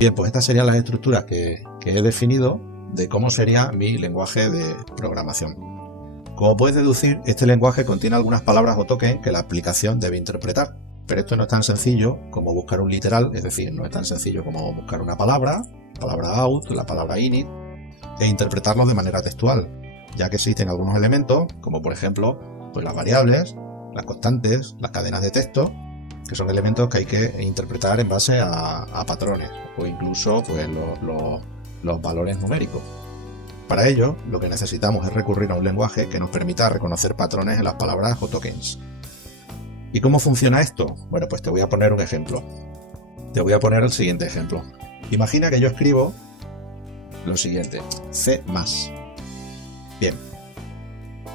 Bien, pues estas serían las estructuras que he definido de cómo sería mi lenguaje de programación. Como puedes deducir, este lenguaje contiene algunas palabras o tokens que la aplicación debe interpretar. Pero esto no es tan sencillo como buscar un literal, es decir, no es tan sencillo como buscar una palabra out, la palabra init, e interpretarlos de manera textual, ya que existen algunos elementos, como por ejemplo pues las variables, las constantes, las cadenas de texto, que son elementos que hay que interpretar en base a patrones o incluso pues, los valores numéricos. Para ello, lo que necesitamos es recurrir a un lenguaje que nos permita reconocer patrones en las palabras o tokens. ¿Y cómo funciona esto? Bueno, pues te voy a poner un ejemplo. Te voy a poner el siguiente ejemplo. Imagina que yo escribo lo siguiente, C+. Bien,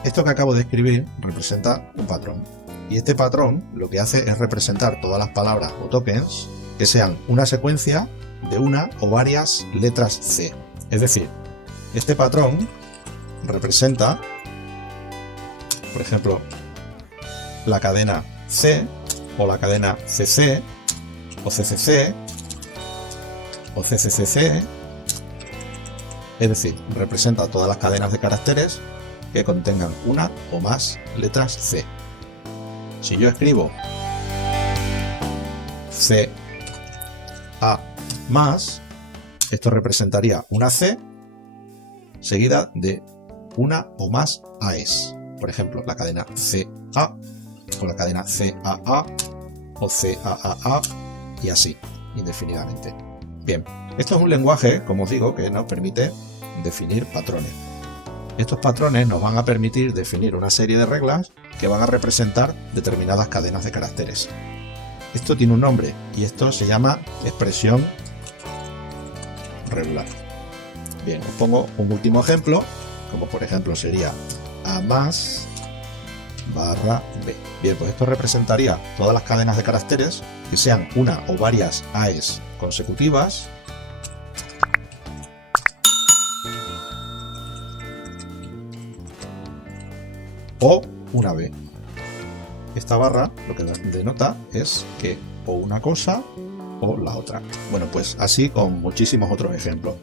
esto que acabo de escribir representa un patrón. Y este patrón lo que hace es representar todas las palabras o tokens que sean una secuencia de una o varias letras C. Es decir, este patrón representa, por ejemplo, la cadena C, o la cadena CC, o CCC, o CCCC, es decir, representa todas las cadenas de caracteres que contengan una o más letras C. Si yo escribo C A más, esto representaría una C seguida de una o más AES. Por ejemplo, la cadena CA, o la cadena CAA, o CAAA, y así, indefinidamente. Bien, esto es un lenguaje, como os digo, que nos permite definir patrones. Estos patrones nos van a permitir definir una serie de reglas que van a representar determinadas cadenas de caracteres. Esto tiene un nombre y esto se llama expresión regular. Bien, os pongo un último ejemplo, como por ejemplo sería A más barra B. Bien, pues esto representaría todas las cadenas de caracteres que sean una o varias AES consecutivas o una B. Esta barra lo que denota es que o una cosa o la otra. Bueno, pues así con muchísimos otros ejemplos.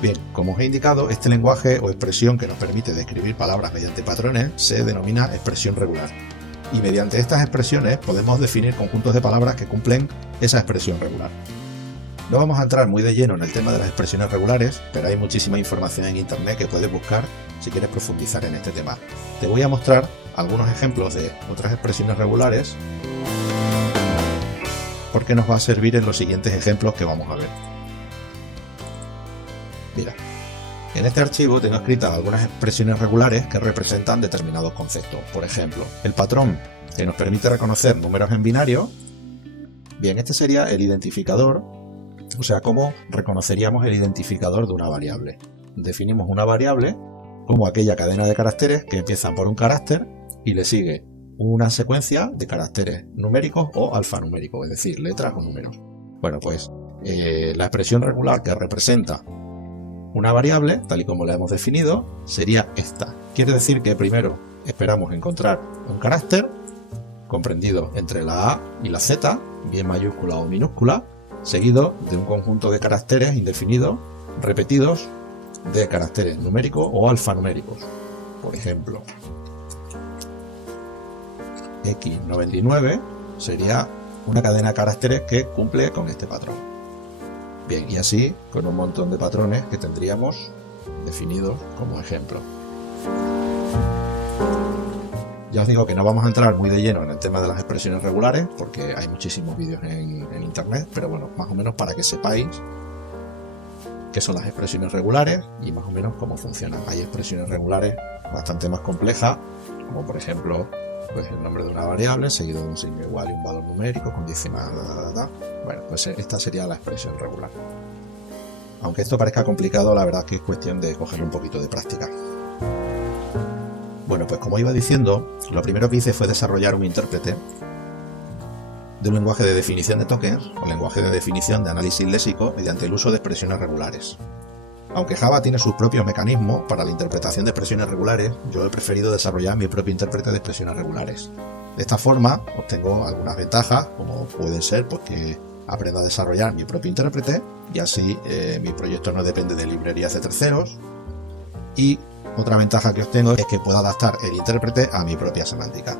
Bien, como os he indicado, este lenguaje o expresión que nos permite describir palabras mediante patrones se denomina expresión regular. Y mediante estas expresiones podemos definir conjuntos de palabras que cumplen esa expresión regular. No vamos a entrar muy de lleno en el tema de las expresiones regulares, pero hay muchísima información en internet que puedes buscar si quieres profundizar en este tema. Te voy a mostrar algunos ejemplos de otras expresiones regulares porque nos va a servir en los siguientes ejemplos que vamos a ver. Mira, en este archivo tengo escritas algunas expresiones regulares que representan determinados conceptos. Por ejemplo, el patrón que nos permite reconocer números en binario. Bien, este sería el identificador, o sea, cómo reconoceríamos el identificador de una variable. Definimos una variable como aquella cadena de caracteres que empieza por un carácter y le sigue una secuencia de caracteres numéricos o alfanuméricos, es decir, letras o números. Bueno, pues la expresión regular que representa una variable, tal y como la hemos definido, sería esta. Quiere decir que primero esperamos encontrar un carácter comprendido entre la A y la Z, bien mayúscula o minúscula, seguido de un conjunto de caracteres indefinidos repetidos de caracteres numéricos o alfanuméricos. Por ejemplo, X99 sería una cadena de caracteres que cumple con este patrón. Bien, y así con un montón de patrones que tendríamos definidos como ejemplo. Ya os digo que no vamos a entrar muy de lleno en el tema de las expresiones regulares porque hay muchísimos vídeos en internet, pero bueno, más o menos para que sepáis qué son las expresiones regulares y más o menos cómo funcionan. Hay expresiones regulares bastante más complejas, como por ejemplo pues el nombre de una variable seguido de un signo igual y un valor numérico condicional. Bueno, pues esta sería la expresión regular. Aunque esto parezca complicado, la verdad es que es cuestión de coger un poquito de práctica. Bueno, pues como iba diciendo, lo primero que hice fue desarrollar un intérprete de un lenguaje de definición de tokens, o lenguaje de definición de análisis léxico mediante el uso de expresiones regulares. Aunque Java tiene sus propios mecanismos para la interpretación de expresiones regulares, yo he preferido desarrollar mi propio intérprete de expresiones regulares. De esta forma obtengo algunas ventajas, como pueden ser porque aprendo a desarrollar mi propio intérprete y así mi proyecto no depende de librerías de terceros. Y otra ventaja que obtengo es que puedo adaptar el intérprete a mi propia semántica.